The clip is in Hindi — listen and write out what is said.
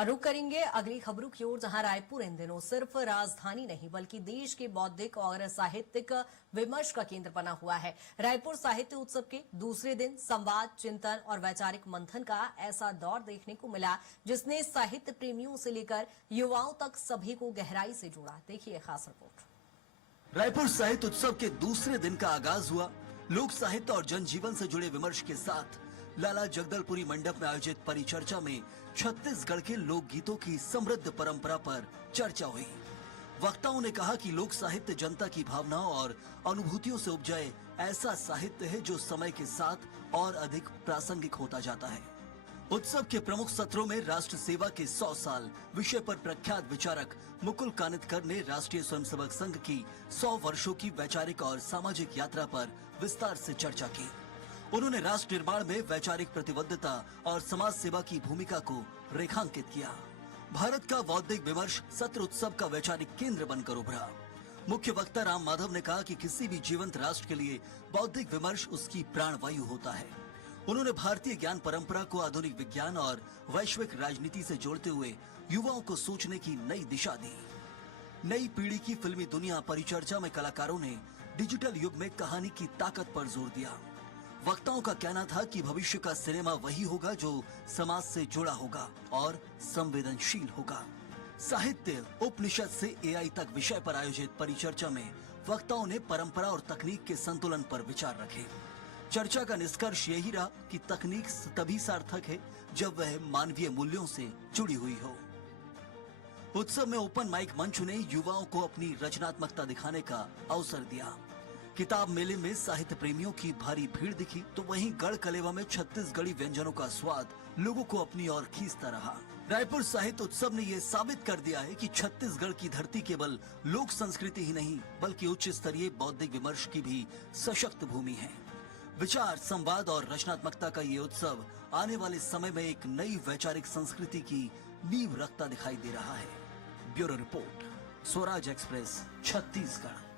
और रुक करेंगे अगली खबरों की ओर, जहां रायपुर इन दिनों सिर्फ राजधानी नहीं बल्कि देश के बौद्धिक और साहित्यिक विमर्श का केंद्र बना हुआ है। रायपुर साहित्य उत्सव के दूसरे दिन संवाद, चिंतन और वैचारिक मंथन का ऐसा दौर देखने को मिला जिसने साहित्य प्रेमियों से लेकर युवाओं तक सभी को गहराई से जोड़ा। देखिए खास रिपोर्ट। रायपुर साहित्य उत्सव के दूसरे दिन का आगाज हुआ लोक साहित्य और जनजीवन से जुड़े विमर्श के साथ। लाला जगदलपुरी मंडप में आयोजित परिचर्चा में छत्तीसगढ़ के लोकगीतों की समृद्ध परंपरा पर चर्चा हुई। वक्ताओं ने कहा कि लोक साहित्य जनता की भावनाओं और अनुभूतियों से उपजाए ऐसा साहित्य है जो समय के साथ और अधिक प्रासंगिक होता जाता है। उत्सव के प्रमुख सत्रों में राष्ट्र सेवा के 100 साल विषय पर प्रख्यात विचारक मुकुल कानितकर ने राष्ट्रीय स्वयंसेवक संघ की 100 वर्षों की वैचारिक और सामाजिक यात्रा पर विस्तार से चर्चा की। उन्होंने राष्ट्र निर्माण में वैचारिक प्रतिबद्धता और समाज सेवा की भूमिका को रेखांकित किया। भारत का बौद्धिक विमर्श सत्र उत्सव का वैचारिक केंद्र बनकर उभरा। मुख्य वक्ता राम माधव ने कहा कि किसी भी जीवंत राष्ट्र के लिए बौद्धिक विमर्श उसकी प्राणवायु होता है। उन्होंने भारतीय ज्ञान परंपरा को आधुनिक विज्ञान और वैश्विक राजनीति से जोड़ते हुए युवाओं को सोचने की नई दिशा दी। नई पीढ़ी की फिल्मी दुनिया परिचर्चा में कलाकारों ने डिजिटल युग में कहानी की ताकत पर जोर दिया। वक्ताओं का कहना था कि भविष्य का सिनेमा वही होगा जो समाज से जुड़ा होगा और संवेदनशील होगा। साहित्य उपनिषद से एआई तक विषय पर आयोजित परिचर्चा में वक्ताओं ने परंपरा और तकनीक के संतुलन पर विचार रखे। चर्चा का निष्कर्ष यही रहा कि तकनीक तभी सार्थक है जब वह मानवीय मूल्यों से जुड़ी हुई हो। उत्सव में ओपन माइक मंच ने युवाओं को अपनी रचनात्मकता दिखाने का अवसर दिया। किताब मेले में साहित्य प्रेमियों की भारी भीड़ दिखी, तो वहीं गढ़ कलेवा में छत्तीसगढ़ी व्यंजनों का स्वाद लोगों को अपनी ओर खींचता रहा। रायपुर साहित्य उत्सव ने यह साबित कर दिया है कि छत्तीसगढ़ की धरती केवल लोक संस्कृति ही नहीं बल्कि उच्च स्तरीय बौद्धिक विमर्श की भी सशक्त भूमि है। विचार, संवाद और रचनात्मकता का ये उत्सव आने वाले समय में एक नई वैचारिक संस्कृति की नींव रखता दिखाई दे रहा है। Bureau report, Swaraj express, Chhattisgarh.